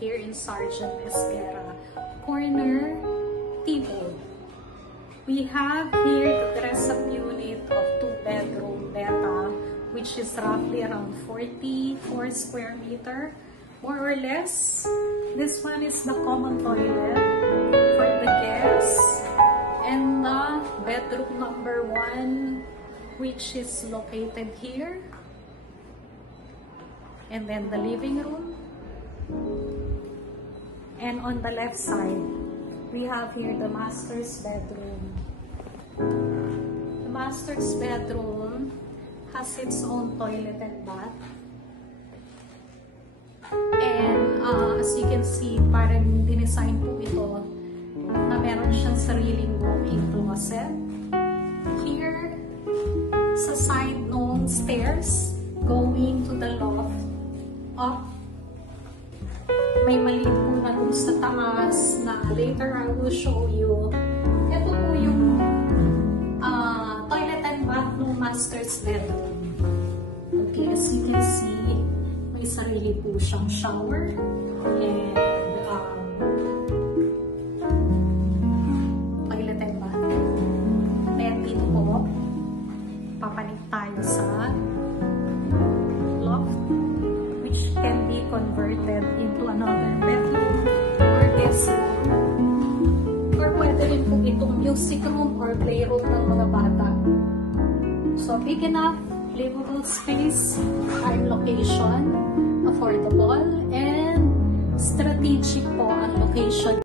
Here in Sergeant Esguerra corner table. We have here the dress-up unit of 2-bedroom beta, which is roughly around 44 square meter, more or less. This one is the common toilet for the guests, and the bedroom number 1, which is located here, and then the living room. And on the left side, we have here the master's bedroom. The master's bedroom has its own toilet and bath. And as you can see, parang dinesign po ito na meron siyang sariling walk-in closet. Here, sa side ng stairs, going to the loft, up, may maliit po na room sa taas na later I will show you. Ito po yung toilet and bath ng master's bedroom. Okay, as you can see, may sarili po siyang shower and toilet and bath. Then dito po, papanik tayo sa loft, which can be converted into another bedroom or guest room, or pwede rin po itong music room or playroom ng mga bata. So big enough, livable space, prime location, affordable, and strategic po ang location.